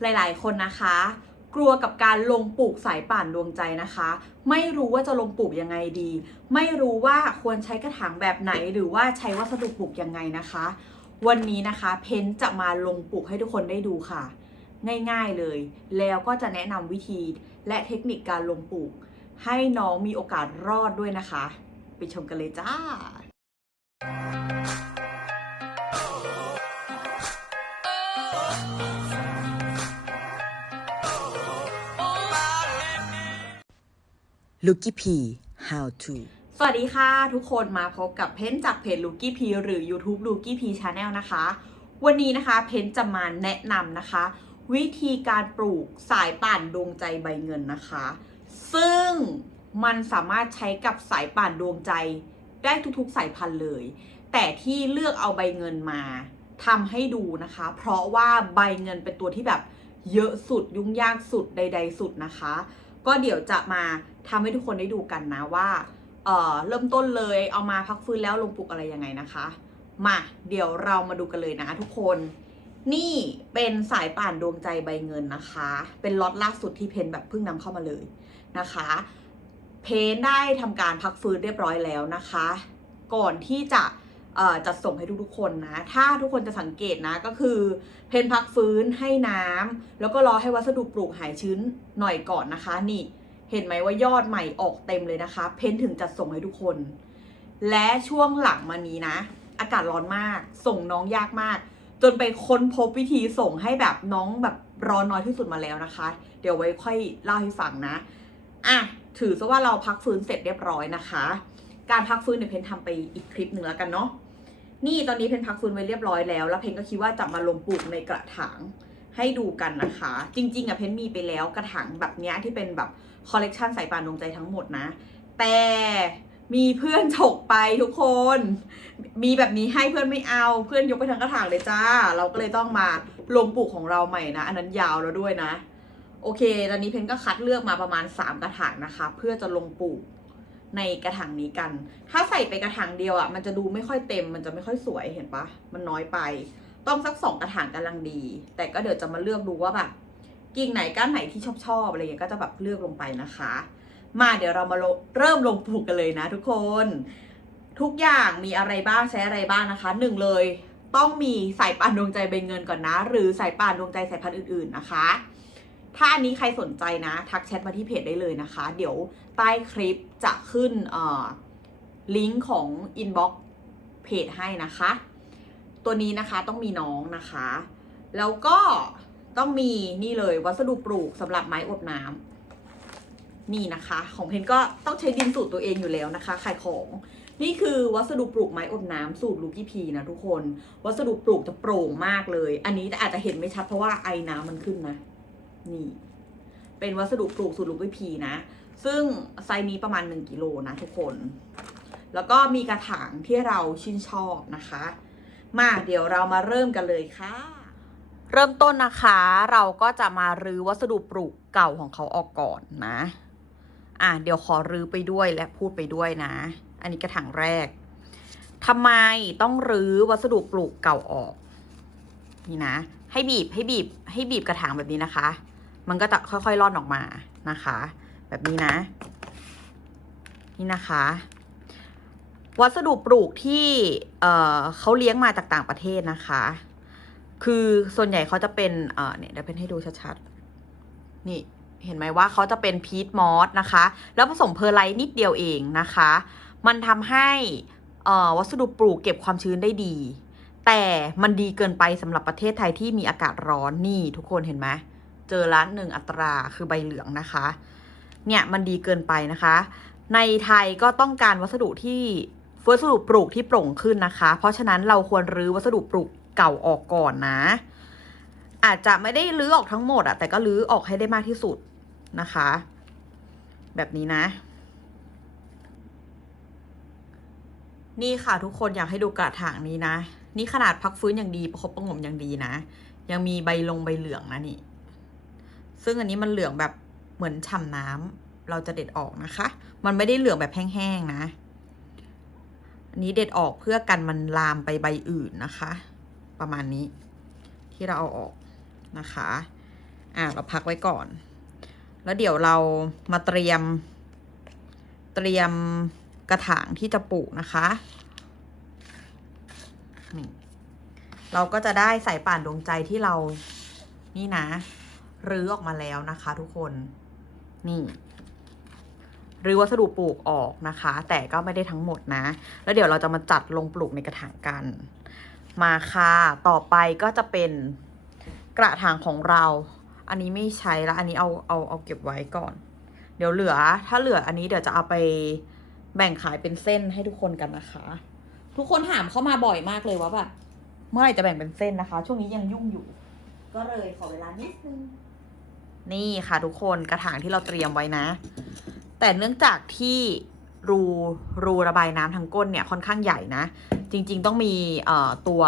หลายๆ คนนะคะ กลัวกับการลงปลูกสายป่านดวงใจนะคะ ไม่รู้ว่าจะลงปลูกยังไงดี ไม่รู้ว่าควรใช้กระถางแบบไหน หรือว่าใช้วัสดุปลูกยังไงนะคะ วันนี้นะคะเพนจะมาลงปลูกให้ทุกคนได้ดูค่ะ ง่ายๆเลย แล้วก็จะแนะนำวิธีและเทคนิคการลงปลูก ให้น้องมีโอกาสรอดด้วยนะคะ ไปชมกันเลยจ้า Lucky P How to สวัสดีค่ะทุกคนมาพบกับเพนจากเพจ l o o k i e P หรือ YouTube l o o k i e P Channel นะคะ วันนี้นะคะเพนจะมาแนะนำนะคะ วิธีการปลูกสายป่านดวงใจใบเงินนะคะ ซึ่งมันสามารถใช้กับสายป่านดวงใจได้ทุกๆสายพันธุ์เลย แต่ที่เลือกเอาใบเงินมาทำให้ดูนะคะ เพราะว่าใบเงินเป็นตัวที่แบบเยอะสุดยุ่งยากสุดใด ๆ สุดนะคะ ก็เดี๋ยวจะมา ทำให้ทุกคนได้ดูกันนะว่าเเริ่มต้นเลยเอามาพักฟื้นแล้วลงปลูกอะไรยังไงนะคะ มาเดี๋ยวเรามาดูกันเลยนะทุกคน นี่เป็นสายป่านดวงใจใบเงินนะคะ เป็นล็อตล่าสุดที่เพนแบบเพิ่งนำเข้ามาเลยนะคะ เพนได้ทำการพักฟื้นเรียบร้อยแล้วนะคะ ก่อนที่จะจัดส่งให้ทุกๆคนนะ ถ้าทุกคนจะสังเกตนะก็คือ เพนพักฟื้นให้น้ำแล้วก็รอให้วัสดุปลูกหายชื้นหน่อยก่อนนะคะ นี่ เห็นไหมว่ายอดใหม่ออกเต็มเลยนะคะ เพ้นถึงจัดส่งให้ทุกคน และช่วงหลังมานี้นะ อากาศร้อนมาก ส่งน้องยากมาก จนไปค้นพบวิธีส่งให้แบบน้องแบบร้อนน้อยที่สุดมาแล้วนะคะ เดี๋ยวไว้ค่อยเล่าให้ฟังนะ อะ ถือซะว่าเราพักฟื้นเสร็จเรียบร้อยนะคะ การพักฟื้นเดี๋ยวเพนทำไปอีกคลิปหนึ่งแล้วกันเนาะ นี่ตอนนี้เพนพักฟื้นไว้เรียบร้อยแล้ว แล้วเพนก็คิดว่าจะมาลงปลูกในกระถาง ให้ดูกันนะคะ จริง ๆอะเพนมีไปแล้วกระถางแบบเนี้ยที่เป็นแบบคอลเลกชันสายป่านดวงใจทั้งหมดนะ แต่มีเพื่อนฉกไปทุกคน มีแบบนี้ให้เพื่อนไม่เอา เพื่อนยกไปทั้งกระถางเลยจ้า เราก็เลยต้องมาลงปลูกของเราใหม่นะ อันนั้นยาวแล้วด้วยนะ โอเค ตอนนี้เพนก็คัดเลือกมาประมาณ 3 กระถางนะคะ เพื่อจะลงปลูกในกระถางนี้กัน ถ้าใส่ไปกระถางเดียวอะ่ะ มันจะดูไม่ค่อยเต็ม มันจะไม่ค่อยสวยเห็นปะ มันน้อยไป ต้องสักสองกระถางกำลังดี แต่ก็เดี๋ยวจะมาเลือกดูว่าแบบกิ่งไหนก้านไหนที่ชอบชอบอะไรอย่างเงี้ยก็จะแบบเลือกลงไปนะคะ มาเดี๋ยวเรามาเริ่มลงปลูกกันเลยนะ ทุกคน ทุกอย่างมีอะไรบ้างใช้อะไรบ้างนะคะหนึ่งเลยต้องมีสายป่านดวงใจใบเงินก่อนนะ หรือสายป่านดวงใจสายพันธุ์อื่น ๆนะคะ ถ้าอันนี้ใครสนใจนะ ทักแชทมาที่เพจได้เลยนะคะ เดี๋ยวใต้คลิปจะขึ้นลิงก์ของ inbox เพจให้นะคะ ตัวนี้นะคะต้องมีน้องนะคะ แล้วก็ต้องมีนี่เลยวัสดุปลูกสำหรับไม้อบน้ำนี่นะคะ ของเพนก็ต้องใช้ดินสูตรตัวเองอยู่แล้วนะคะขายของนี่คือวัสดุปลูกไม้อบน้ำสูตรลูกี้พีนะทุกคน วัสดุปลูกจะโปร่งมากเลย อันนี้อาจจะเห็นไม่ชัดเพราะว่าไอ้น้ำมันขึ้นนะ นี่ เป็นวัสดุปลูกสูตรลูกี้พีนะ ซึ่งไซนี้ประมาณ 1กิโลนะทุกคน แล้วก็มีกระถางที่เราชื่นชอบนะคะ มา เดี๋ยวเรามาเริ่มกันเลยค่ะ เริ่มต้นนะคะ เราก็จะมารื้อวัสดุปลูกเก่าของเขาออกก่อนนะ อะเดี๋ยวขอรื้อไปด้วยและพูดไปด้วยนะ อันนี้กระถางแรกทำไมต้องรื้อวัสดุปลูกเก่าออก นี่นะ ให้บีบให้บีบ ให้บีบกระถางแบบนี้นะคะ มันก็จะค่อยๆร่อนออกมานะคะ แบบนี้นะ นี่นะคะ วัสดุปลูกที่เเขาเลี้ยงมาจากต่างประเทศนะคะ คือส่วนใหญ่เขาจะเป็นเเนี่ยเดี๋ยวเป็นให้ดูชัดๆ นี่เห็นไหมว่าเขาจะเป็นพีทมอสนะคะ แล้วผสมเพอร์ไลท์นิดเดียวเองนะคะ มันทำให้วัสดุปลูกเก็บความชื้นได้ดี แต่มันดีเกินไปสำหรับประเทศไทยที่มีอากาศร้อนนี่ทุกคนเห็นไหมเจอร้านหนึ่งอัตราคือใบเหลืองนะคะ เนี่ยมันดีเกินไปนะคะ ในไทยก็ต้องการวัสดุที่ วัสดุปลูกที่โปร่งขึ้นนะคะ เพราะฉะนั้นเราควรรื้อวัสดุปลูกเก่าออกก่อนนะ อาจจะไม่ได้รื้อออกทั้งหมดอะแต่ก็รื้อออกให้ได้มากที่สุดนะคะ แบบนี้นะนี่ค่ะทุกคนอยากให้ดูกระถางนี้นะ นี่ขนาดพักฟื้นอย่างดีประคบประงมอย่างดีนะ ยังมีใบลงใบเหลืองนะนี่ ซึ่งอันนี้มันเหลืองแบบเหมือนฉ่ำน้ำเราจะเด็ดออกนะคะ มันไม่ได้เหลืองแบบแห้งๆนะ นี้เด็ดออกเพื่อกันมันลามไปใบอื่นนะคะ ประมาณนี้ที่เราเอาออกนะคะ อะเราพักไว้ก่อน แล้วเดี๋ยวเรามาเตรียม เตรียมกระถางที่จะปลูกนะคะนี่เราก็จะได้สายป่านดวงใจที่เรานี่นะ รื้อออกมาแล้วนะคะทุกคน นี่ หรือวัสดุปลูกออกนะคะ แต่ก็ไม่ได้ทั้งหมดนะ แล้วเดี๋ยวเราจะมาจัดลงปลูกในกระถางกัน มาค่ะต่อไปก็จะเป็นกระถางของเรา อันนี้ไม่ใช้แล้วอันนี้เอาเอาเอาเก็บไว้ก่อน เดี๋ยวเหลือถ้าเหลืออันนี้เดี๋ยวจะเอาไปแบ่งขายเป็นเส้นให้ทุกคนกันนะคะ ทุกคนถามเข้ามาบ่อยมากเลยว่าแบบเมื่อไหร่จะแบ่งเป็นเส้นนะคะ ช่วงนี้ยังยุ่งอยู่ ก็เลยขอเวลานิดนึงนี่ค่ะทุกคนกระถางที่เราเตรียมไว้นะ แต่เนื่องจากที่รูรูระบายน้ำทางก้นเนี่ยค่อนข้างใหญ่นะ จริง ๆ ต้องมีเอ่อตัว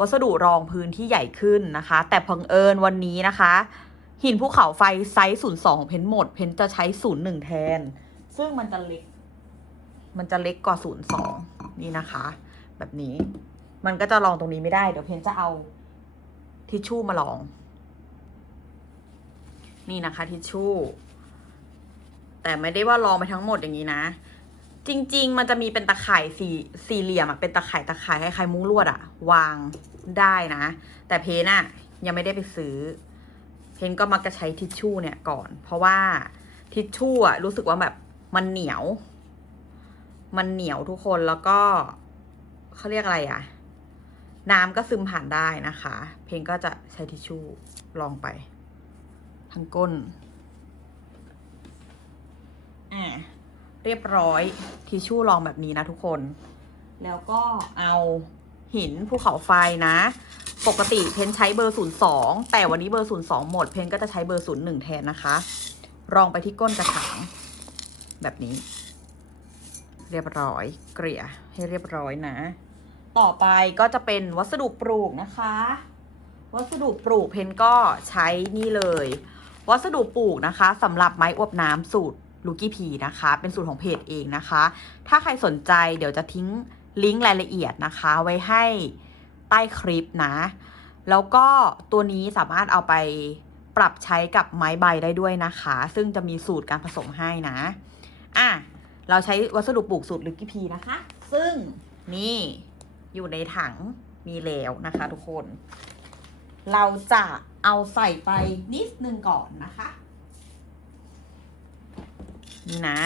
วัสดุรองพื้นที่ใหญ่ขึ้นนะคะ แต่พังเอิญวันนี้นะคะ หินภูเขาไฟไซส์ศูนย์สองของเพนหมด เพนจะใช้ศูนย์หนึ่งแทน ซึ่งมันจะเล็ก มันจะเล็กกว่าศูนย์สองนี่นะคะ แบบนี้มันก็จะลองตรงนี้ไม่ได้ เดี๋ยวเพนจะเอาทิชชู่มาลอง นี่นะคะทิชชู่ แต่ไม่ได้ว่าลองไปทั้งหมดอย่างนี้นะ จริง ๆ มันจะมีเป็นตะข่ายสี่สี่เหลี่ยมอะเป็นตะข่ายตะข่ายคล้ายๆมุ้งลวดอะวางได้นะ แต่เพนอะยังไม่ได้ไปซื้อ เพนก็มักจะใช้ทิชชู่เนี่ยก่อน เพราะว่าทิชชู่อะรู้สึกว่าแบบมันเหนียว มันเหนียวทุกคนแล้วก็เขาเรียกอะไรอะน้ำก็ซึมผ่านได้นะคะ เพนก็จะใช้ทิชชู่ลองไป ทั้งก้น เรียบร้อยทิชชู่รองแบบนี้นะทุกคน แล้วก็เอาหินภูเขาไฟนะ ปกติเพนใช้เบอร์ศูนย์สองแต่วันนี้เบอร์ศูนย์สองหมด เพนก็จะใช้เบอร์ศูนย์หนึ่งแทนนะคะ รองไปที่ก้นกระถางแบบนี้ เรียบร้อย เกลี่ยให้เรียบร้อยนะ ต่อไปก็จะเป็นวัสดุปลูกนะคะ วัสดุปลูกเพนก็ใช้นี่เลย วัสดุปลูกนะคะสำหรับไม้อวบน้ำสูตร ลูกี้พีนะคะ เป็นสูตรของเพจเองนะคะ ถ้าใครสนใจเดี๋ยวจะทิ้งลิงก์รายละเอียดนะคะ ไว้ให้ใต้คลิปนะ แล้วก็ตัวนี้สามารถเอาไปปรับใช้กับไม้ใบได้ด้วยนะคะ ซึ่งจะมีสูตรการผสมให้นะอะเราใช้วัสดุปลูกสูตรลูกี้พีนะคะ ซึ่งนี่อยู่ในถังมีแล้วนะคะทุกคน เราจะเอาใส่ไปนิดนึงก่อนนะคะ นี่นะ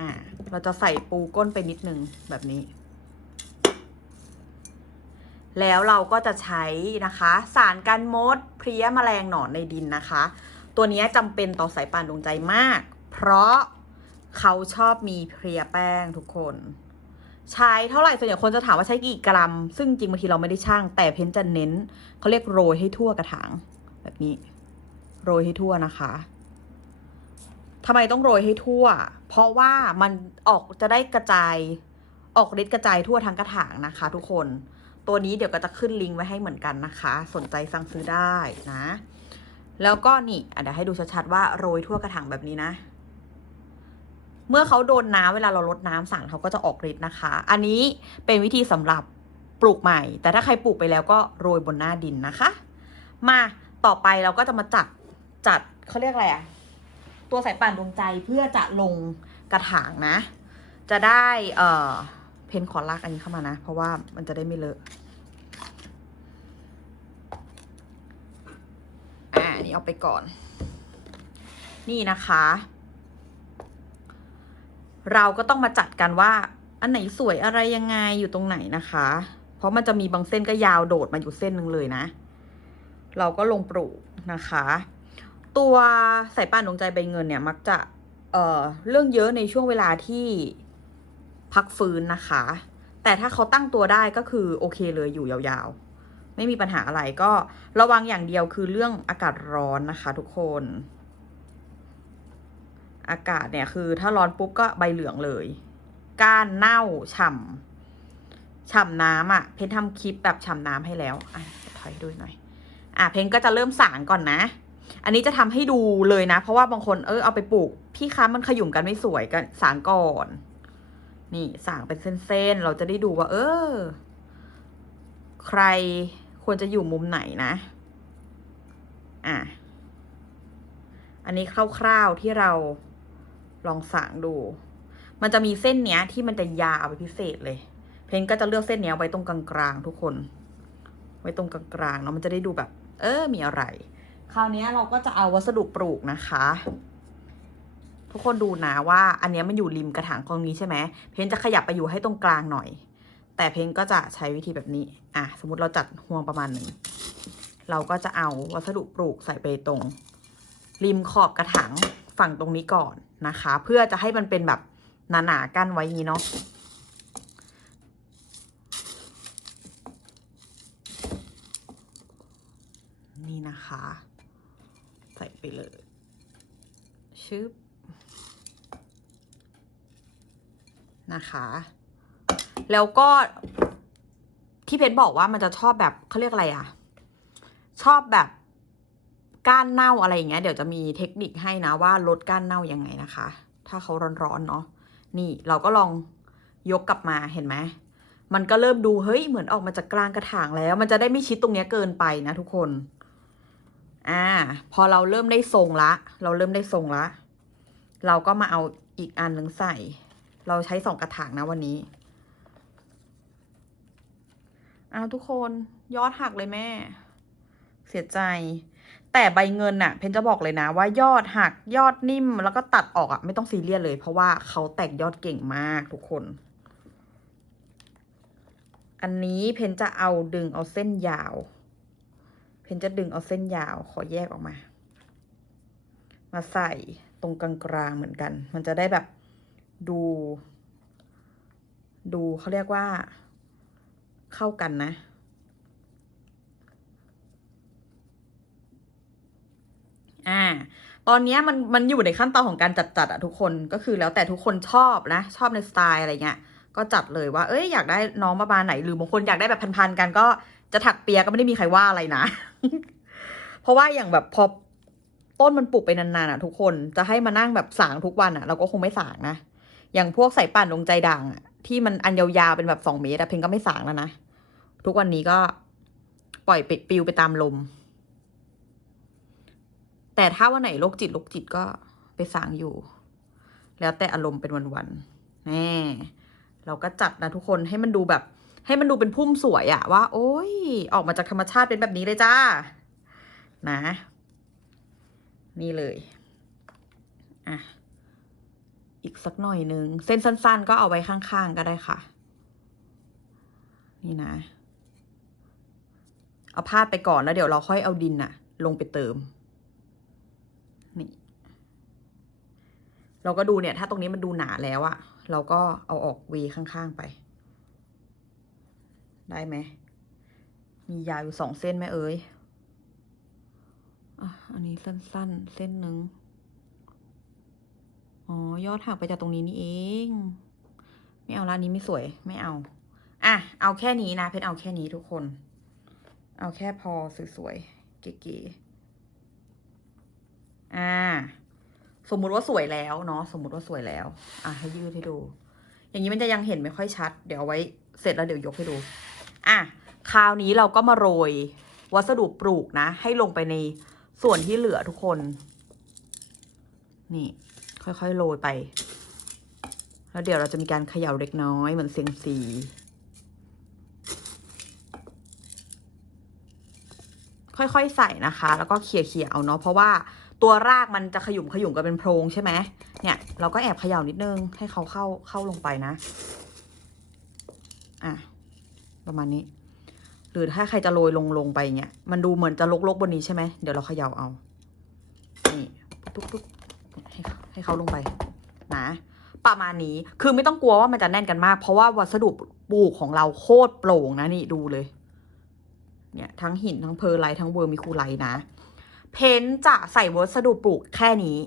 อ่า เราจะใส่ปูก้นไปนิดนึงแบบนี้ แล้วเราก็จะใช้นะคะ สารกันมดเพลี้ยแมลงหนอนในดินนะคะ ตัวนี้จำเป็นต่อสายป่านดวงใจมาก เพราะเขาชอบมีเพลียแป้งทุกคน ใช้เท่าไหร่ส่วนใหญ่คนจะถามว่าใช้กี่กรัม ซึ่งจริงบางทีเราไม่ได้ช่าง แต่เพนจะเน้นเขาเรียกโรยให้ทั่วกระถาง แบบนี้ โรยให้ทั่วนะคะทำไมต้องโรยให้ทั่ว เพราะว่ามันออกจะได้กระจายออกฤทธิ์กระจายทั่วทั้งกระถางนะคะ ทุกคน ตัวนี้เดี๋ยวก็จะขึ้นลิงก์ไว้ให้เหมือนกันนะคะ สนใจสั่งซื้อได้นะ แล้วก็นี่เดี๋ยวให้ดูชัดๆว่าโรยทั่วกระถางแบบนี้นะ เมื่อเขาโดนน้ำเวลาเราลดน้ำสารเขาก็จะออกฤทธิ์นะคะ อันนี้เป็นวิธีสำหรับปลูกใหม่ แต่ถ้าใครปลูกไปแล้วก็โรยบนหน้าดินนะคะ มา ต่อไปเราก็จะมาจัดจัดเขาเรียกอะไรอะตัวสายป่านดวงใจเพื่อจะลงกระถางนะ จะได้เอ่อเพนขอลากอันนี้เข้ามานะ เพราะว่ามันจะได้ไม่เลอะอ่านนี้เอาไปก่อน นี่นะคะ เราก็ต้องมาจัดกันว่า อันไหนสวยอะไรยังไงอยู่ตรงไหนนะคะ เพราะมันจะมีบางเส้นก็ยาวโดดมาอยู่เส้นหนึ่งเลยนะ เราก็ลงปลูกนะคะ ตัวสายป่านดวงใจใบเงินเนี่ยมักจะเอ่อเรื่องเยอะในช่วงเวลาที่พักฟื้นนะคะ แต่ถ้าเขาตั้งตัวได้ก็คือโอเคเลยอยู่ยาวๆ ไม่มีปัญหาอะไรก็ระวังอย่างเดียวคือเรื่องอากาศร้อนนะคะทุกคน อากาศเนี่ยคือถ้าร้อนปุ๊บก็ใบเหลืองเลย ก้านเน่าฉ่ำฉ่ำน้ำอะ่ะ เพนทำคลิปแบบฉ่ำน้ำให้แล้วอะถอยดูหน่อย อะเพนก็จะเริ่มสางก่อนนะ อันนี้จะทำให้ดูเลยนะ เพราะว่าบางคนเออเอาไปปลูก พี่คะมันขยุ่มกันไม่สวยกันสางก่อน นี่สางเป็นเส้นๆ เราจะได้ดูว่า เออ ใครควรจะอยู่มุมไหนนะ อะ อันนี้คร่าวๆที่เราลองสางดู มันจะมีเส้นเนี้ย ที่มันจะยาวไปนพิเศษเลย เพนก็จะเลือกเส้นเนี้ยไว้ตรงกลางๆทุกคน ไว้ตรงกลางๆเนาะมันจะได้ดูแบบ เออ มีอะไร คราวนี้เราก็จะเอาวัสดุปลูกนะคะ ทุกคนดูนะว่า อันนี้มันอยู่ริมกระถางกองนี้ใช่ไหม เพนจะขยับไปอยู่ให้ตรงกลางหน่อย แต่เพนก็จะใช้วิธีแบบนี้ อะ สมมติเราจัดห่วงประมาณหนึ่ง เราก็จะเอาวัสดุปลูกใส่ไปตรง ริมขอบกระถางฝั่งตรงนี้ก่อนนะคะ เพื่อจะให้มันเป็นแบบหนาๆกั้นไว้ยี้เนาะ นี่นะคะ ใส่ไปเลยชึบนะคะ แล้วก็ที่เพชรบอกว่ามันจะชอบแบบเขาเรียกอะไรอะชอบแบบก้านเน่าอะไรอย่างเงี้ยเดี๋ยวจะมีเทคนิคให้นะว่าลดก้านเน่ายังไงนะคะ ถ้าเขาร้อนๆเนาะนี่เราก็ลองยกกลับมาเห็นไหมมันก็เริ่มดูเฮ้ยเหมือนออกมาจากกลางกระถางแล้ว มันจะได้ไม่ชิดตรงเนี้ยเกินไปนะทุกคน อ่า พอเราเริ่มได้ทรงละ เราเริ่มได้ทรงละ เราก็มาเอาอีกอันหนึ่งใส่ เราใช้สองกระถางนะวันนี้อ้าวทุกคนยอดหักเลยแม่ เสียใจ แต่ใบเงินน่ะ เพนจะบอกเลยนะ ว่ายอดหักยอดนิ่มแล้วก็ตัดออกอะไม่ต้องซีเรียสเลย เพราะว่าเขาแตกยอดเก่งมากทุกคน อันนี้เพนจะเอาดึงเอาเส้นยาว เพนจะดึงเอาเส้นยาวขอแยกออกมา มาใส่ตรงกลางๆเหมือนกัน มันจะได้แบบดู ดูเขาเรียกว่า เข้ากันนะอ่า ตอนนี้มันมันอยู่ในขั้นตอนของการจัดจัดอะทุกคนก็คือแล้วแต่ทุกคนชอบนะ ชอบในสไตล์อะไรเงี้ย ก็จัดเลยว่า เอ้ยอยากได้น้องประมาณไหนหรือบางคนอยากได้แบบพันๆกันก็ จะถักเปียก็ไม่ได้มีใครว่าอะไรนะ เพราะว่าอย่างแบบพอต้นมันปลูกไปนานๆอะทุกคนจะให้มานั่งแบบสางทุกวันอะเราก็คงไม่สางนะอย่างพวกสายป่านดวงใจด่างที่มันอันยาวๆเป็นแบบสองเมตรอะเพลงก็ไม่สางแล้วนะทุกวันนี้ก็ปล่อยปิดปิวไปตามลม แต่ถ้าวันไหนโรคจิตโรคจิตก็ไปสางอยู่ แล้วแต่อารมณ์เป็นวันๆแน่เราก็จัดนะทุกคนให้มันดูแบบ ให้มันดูเป็นพุ่มสวยอะว่า โอ้ย ออกมาจากธรรมชาติเป็นแบบนี้เลยจ้า นะ นี่เลยอะอีกสักหน่อยนึง เส้นสั้น ๆ ก็เอาไว้ข้าง ๆ ก็ได้ค่ะ นี่นะ เอาพาดไปก่อนแล้วเดี๋ยวเราค่อยเอาดินน่ะ ลงไปเติม นี่ เราก็ดูเนี่ย ถ้าตรงนี้มันดูหนาแล้วอะเราก็เอาออกเวข้าง ๆ ไป ได้ไหม มียาวอยู่สองเส้นไหมเอ่ยอะอันนี้สั้นๆ เส้นหนึ่งอ๋อ ยอดหักไปจากตรงนี้นี่เอง ไม่เอาละนนี้ไม่สวย ไม่เอา อะ เอาแค่นี้นะ เพชรเอาแค่นี้ทุกคน เอาแค่พอสวยๆ เก๋ๆ อ่า สมมุติว่าสวยแล้วเนาะ สมมุติว่าสวยแล้ว อะ ให้ยืดให้ดู อย่างนี้มันจะยังเห็นไม่ค่อยชัด เดี๋ยวเอาไว้เสร็จแล้วเดี๋ยวยกให้ดู อะคราวนี้เราก็มาโรย วัสดุปลูกนะ ให้ลงไปในส่วนที่เหลือทุกคน นี่ ค่อยๆโรยไป แล้วเดี๋ยวเราจะมีการเขย่าเล็กน้อยเหมือนเสียงสีค่อยๆใส่นะคะ แล้วก็เขี่ยๆเอาเนาะเพราะว่าตัวรากมันจะขยุ่มขยุ่มกันเป็นโพรงใช่ไหมเนี่ยเราก็แอบเขย่านิดนึงให้เขาเข้าเข้าลงไปนะ อะ ประมาณนี้ หรือถ้าใครจะโรยลงลงไปเงี้ย มันดูเหมือนจะลกๆบนนี้ใช่ไหมเดี๋ยวเราเขย่าเอา นี่ปุ๊บๆให้เขาให้เขาลงไป นะประมาณนี้ คือไม่ต้องกลัวว่ามันจะแน่นกันมาก เพราะว่าวัสดุปลูกของเราโคตรโปร่งนะนี่ดูเลย เนี่ยทั้งหินทั้งเพอร์ไลท์ทั้งเวอร์มิคูไลท์นะ เพนจะใส่วัสดุปลูกแค่นี้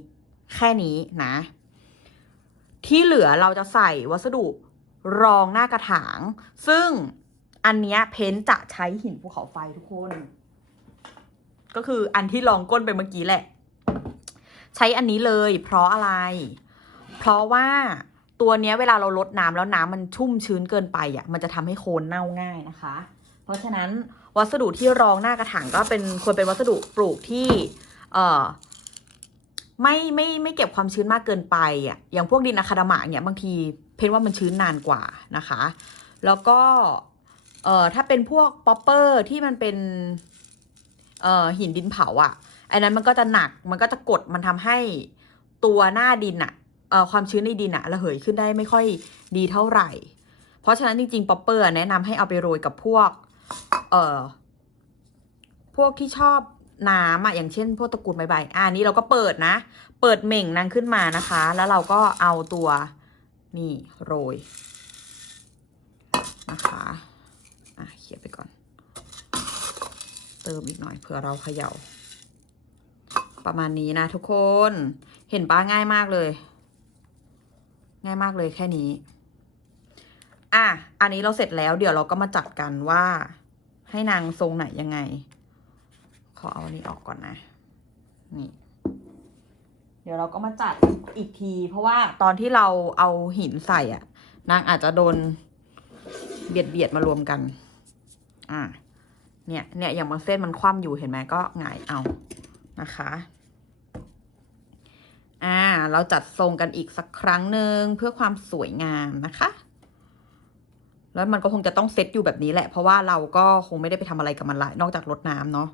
แค่นี้นะ ที่เหลือเราจะใส่วัสดุรองหน้ากระถาง ซึ่ง อันเนี้ยเพนจะใช้หินภูเขาไฟทุกคน ก็คืออันที่รองก้นไปเมื่อกี้แหละ ใช้อันนี้เลย เพราะอะไร เพราะว่าตัวเนี้ยเวลาเราลดน้ำแล้วน้ำมันชุ่มชื้นเกินไปอะมันจะทำให้โคนเน่าง่ายนะคะ เพราะฉะนั้นวัสดุที่รองหน้ากระถางก็เป็นควรเป็นวัสดุปลูกที่เอ่อไม่ไม่ไม่เก็บความชื้นมากเกินไปอะอย่างพวกดินอะคาดามะเนี่ยบางที เพนว่ามันชื้นนานกว่านะคะ แล้วก็ เอ่อถ้าเป็นพวกป๊อปเปอร์ที่มันเป็นเอ่อหินดินเผาอะอันนั้นมันก็จะหนักมันก็จะกดมันทำให้ตัวหน้าดินอะเอ่อความชื้นในดินอะระเหยขึ้นได้ไม่ค่อยดีเท่าไหร่ เพราะฉะนั้นจริงๆป๊อปเปอร์แนะนำให้เอาไปโรยกับพวกเอ่อพวกที่ชอบน้ำอะอย่างเช่น พวกตระกูลใบใบอ่านี้เราก็เปิดนะ เปิดเหม่งนางขึ้นมานะคะ แล้วเราก็เอาตัวนี่โรยนะคะ อะเขียนไปก่อน เติมอีกหน่อยเผื่อเราเขย่า ประมาณนี้นะทุกคน เห็นป้าง่ายมากเลย ง่ายมากเลยแค่นี้ อะ อันนี้เราเสร็จแล้ว เดี๋ยวเราก็มาจัดกันว่า ให้นางทรงไหนยังไง ขอเอาอันนี้ออกก่อนนะ นี่เดี๋ยวเราก็มาจัดอีกที เพราะว่าตอนที่เราเอาหินใส่อะ นางอาจจะโดนเบียดเบียดมารวมกัน อะเนี่ยเนี่ยอย่างบางเส้นมันคว่ำอยู่เห็นไหมก็หงายเอานะคะอ่าเราจัดทรงกันอีกสักครั้งหนึ่งเพื่อความสวยงามนะคะ แล้วมันก็คงจะต้องเซตอยู่แบบนี้แหละ เพราะว่าเราก็คงไม่ได้ไปทำอะไรกับมันละนอกจากรดน้ำเนาะ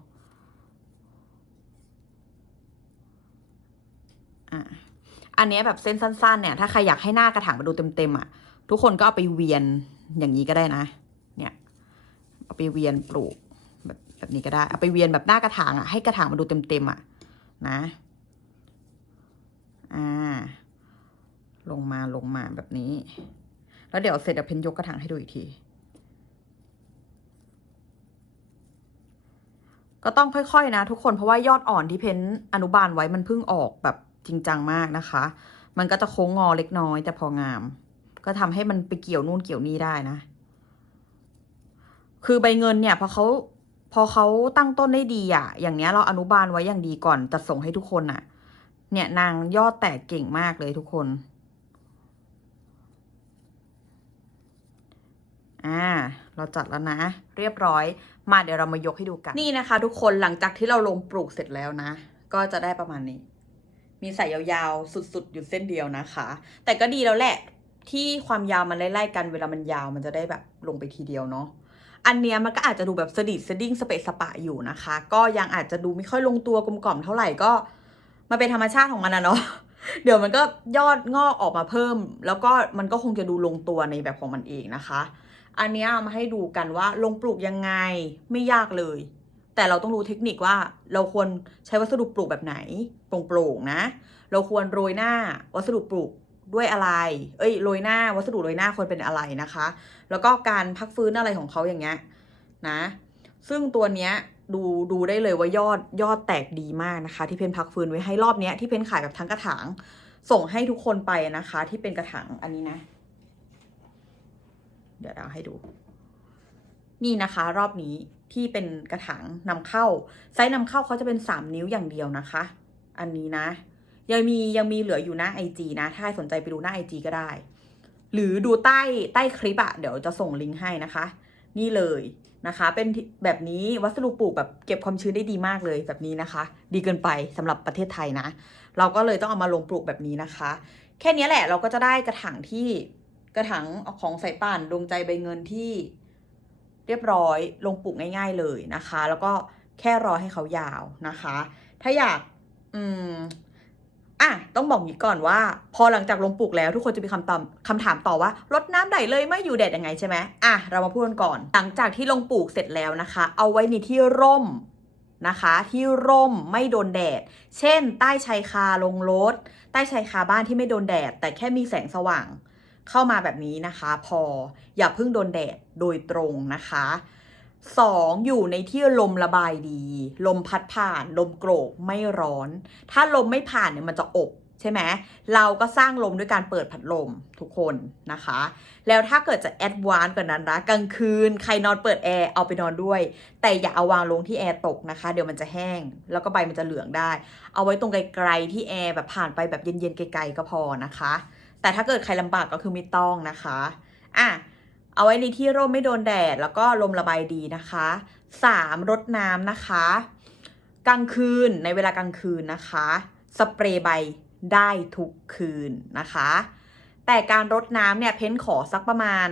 อะอันนี้แบบเส้นสั้น ๆ เนี่ย ถ้าใครอยากให้หน้ากระถางมาดูเต็มๆอะ ทุกคนก็เอาไปเวียนอย่างนี้ก็ได้นะ เอาไปเวียนปลูกแบบแบบนี้ก็ได้ เอาไปเวียนแบบหน้ากระถางอะ ให้กระถางมาดูเต็มๆอะ นะ อ่า ลงมาลงมาแบบนี้ แล้วเดี๋ยวเสร็จเดี๋ยวเพนยกกระถางให้ดูอีกที ก็ต้องค่อยๆนะทุกคนเพราะว่ายอดอ่อนที่เพนอนุบาลไว้มันเพิ่งออกแบบจริงจังมากนะคะ มันก็จะโค้งงอเล็กน้อยแต่พองาม ก็ทำให้มันไปเกี่ยวนู่นเกี่ยวนี่ได้นะ คือใบเงินเนี่ยพอเขาพอเขาตั้งต้นได้ดีอะอย่างเนี้ยเราอนุบาลไว้อย่างดีก่อนจะส่งให้ทุกคนอะเนี่ยนางยอดแตกเก่งมากเลยทุกคน อ่า เราจัดแล้วนะ เรียบร้อย มาเดี๋ยวเรามายกให้ดูกัน นี่นะคะ ทุกคนหลังจากที่เราลงปลูกเสร็จแล้วนะ ก็จะได้ประมาณนี้ มีสายยาวๆ สุดๆ อยู่เส้นเดียวนะคะ แต่ก็ดีแล้วแหละ ที่ความยาวมันไล่ๆกัน เวลามันยาวมันจะได้แบบลงไปทีเดียวเนาะ อันเนี้ยมันก็อาจจะดูแบบสดิดสดิ้งสเปะสปะอยู่นะคะ ก็ยังอาจจะดูไม่ค่อยลงตัวกลมกล่อมเท่าไหร่ก็มาเป็นธรรมชาติของมันนะเนาะเดี๋ยวมันก็ยอดงอกออกมาเพิ่ม แล้วก็มันก็คงจะดูลงตัวในแบบของมันเองนะคะ อันเนี้ยมาให้ดูกันว่าลงปลูกยังไงไม่ยากเลย แต่เราต้องรู้เทคนิคว่าเราควรใช้วัสดุปลูกแบบไหนโปร่งๆนะ เราควรโรยหน้าวัสดุปลูก ด้วยอะไร เอ้ยโรยหน้าวัสดุโรยหน้าควรเป็นอะไรนะคะ แล้วก็การพักฟื้นอะไรของเขาอย่างเงี้ยนะ ซึ่งตัวเนี้ยดูดูได้เลยว่ายอดยอดแตกดีมากนะคะ ที่เพนพักฟื้นไว้ให้รอบเนี้ยที่เพนขายแบบทั้งกระถาง ส่งให้ทุกคนไปนะคะ ที่เป็นกระถางอันนี้นะ เดี๋ยวเราให้ดู นี่นะคะ รอบนี้ที่เป็นกระถางนำเข้า ไซส์นำเข้าเขาจะเป็น 3 นิ้วอย่างเดียวนะคะ อันนี้นะ ยังมียังมีเหลืออยู่หน้าไอจนะ ถ้าสนใจไปดูหน้าไอจก็ได้ หรือดูใต้ใต้คลิปอะเดี๋ยวจะส่งลิงก์ให้นะคะ นี่เลยนะคะ เป็นแบบนี้วัสดุปลูกแบบเก็บความชื้นได้ดีมากเลยแบบนี้นะคะ ดีเกินไปสำหรับประเทศไทยนะ เราก็เลยต้องเอามาลงปลูกแบบนี้นะคะ แค่นี้แหละเราก็จะได้กระถางที่กระถางของสายป่านดวงใจใบเงินที่เรียบร้อยลงปลูกง่าย ๆเลยนะคะ แล้วก็แค่รอให้เขายาวนะคะ ถ้าอยาก อืม อะต้องบอกงี้ก่อนว่า พอหลังจากลงปลูกแล้วทุกคนจะมีคำตอบคำถามต่อว่ารดน้ำไหลเลยไม่อยู่แดดยังไงใช่ไหมอะเรามาพูดกันก่อน หลังจากที่ลงปลูกเสร็จแล้วนะคะ เอาไว้ในที่ร่มนะคะที่ร่มไม่โดนแดด เช่น ใต้ชายคาลงรถ ใต้ชายคาบ้านที่ไม่โดนแดด แต่แค่มีแสงสว่างเข้ามาแบบนี้นะคะ พออย่าเพิ่งโดนแดดโดยตรงนะคะ สองอยู่ในที่ลมระบายดี ลมพัดผ่าน ลมโกรกไม่ร้อน ถ้าลมไม่ผ่านเนี่ยมันจะอบใช่ไหมเราก็สร้างลมด้วยการเปิดพัดลมทุกคนนะคะ แล้วถ้าเกิดจะแอดวานซ์กว่านั้นนะกลางคืนใครนอนเปิดแอร์เอาไปนอนด้วย แต่อย่าเอาวางลงที่แอร์ตกนะคะ เดี๋ยวมันจะแห้ง แล้วก็ใบมันจะเหลืองได้ เอาไว้ตรงไกลๆที่แอร์แบบผ่านไปแบบเย็นๆไกลๆก็พอนะคะ แต่ถ้าเกิดใครลำบากก็คือไม่ต้องนะคะอะ เอาไว้ในที่ร่มไม่โดนแดด แล้วก็ลมระบายดีนะคะสามรดน้ำนะคะ กลางคืนในเวลากลางคืนนะคะ สเปรย์ใบได้ทุกคืนนะคะ แต่การรดน้ำเนี่ยเพ้นขอสักประมาณ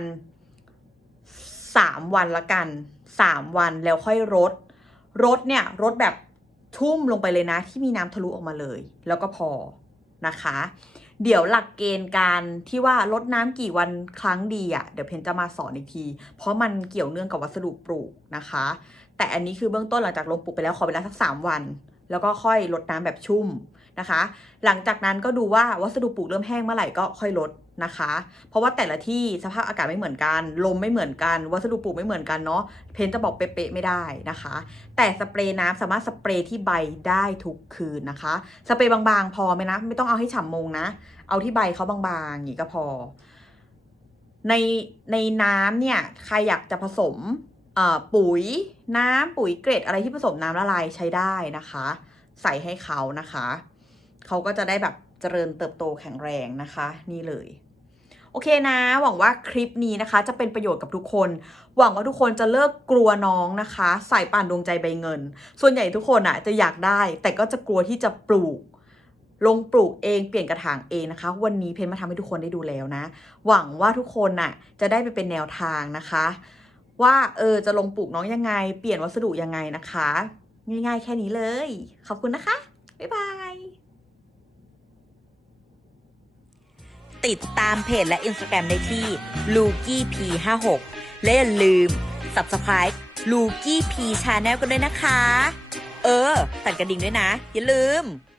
3 วันละกัน 3 วันแล้วค่อยรดรดเนี่ยรดแบบทุ่มลงไปเลยนะที่มีน้ำทะลุออกมาเลย แล้วก็พอนะคะ เดี๋ยวหลักเกณฑ์การที่ว่าลดน้ำกี่วันครั้งดีอะ่ะเดี๋ยวเพนจะมาสอนอีกที เพราะมันเกี่ยวเนื่องกับวัสดุปลูกนะคะ แต่อันนี้คือเบื้องต้นหลังจากลงปลูกไปแล้วขอเวลาสัก3วัน แล้วก็ค่อยลดน้ำแบบชุ่มนะคะ หลังจากนั้นก็ดูว่าวัสดุปลูกเริ่มแห้งเมื่อไหร่ก็ค่อยลด นะคะ เพราะว่าแต่ละที่สภาพอากาศไม่เหมือนกัน ลมไม่เหมือนกัน วัสดุปลูกไม่เหมือนกันเนาะเพนจะบอกเป๊ะๆไม่ได้นะคะ แต่สเปรย์น้ำสามารถสเปรย์ที่ใบได้ทุกคืนนะคะ สเปรย์บางๆ พอไหมนะ ไม่ต้องเอาให้ฉ่ำมงนะ เอาที่ใบเขาบางๆอย่างนี้ก็พอ ในในน้ำเนี่ยใครอยากจะผสมปุ๋ยน้ำปุ๋ยเกรดอะไรที่ผสมน้ำละลายใช้ได้นะคะ ใส่ให้เขานะคะ เขาก็จะได้แบบเจริญเติบโตแข็งแรงนะคะ นี่เลย โอเคนะ หวังว่าคลิปนี้นะคะ จะเป็นประโยชน์กับทุกคน หวังว่าทุกคนจะเลิกกลัวน้องนะคะใส่ป่านดวงใจใบเงิน ส่วนใหญ่ทุกคนอะจะอยากได้ แต่ก็จะกลัวที่จะปลูก ลงปลูกเองเปลี่ยนกระถางเองนะคะ วันนี้เพนมาทำให้ทุกคนได้ดูแล้วนะ หวังว่าทุกคนน่ะจะได้ไปเป็นแนวทางนะคะ ว่าเออจะลงปลูกน้องยังไง เปลี่ยนวัสดุยังไงนะคะ ง่ายๆ แค่นี้เลย ขอบคุณนะคะบ๊ายบาย ติดตามเพจและอินสตาแกรมได้ที่ l u k i p 5 6และอย่าลืม Subscribe l u k i p Channel กันด้วยนะคะ เออสั่นกระดิ่งด้วยนะ อย่าลืม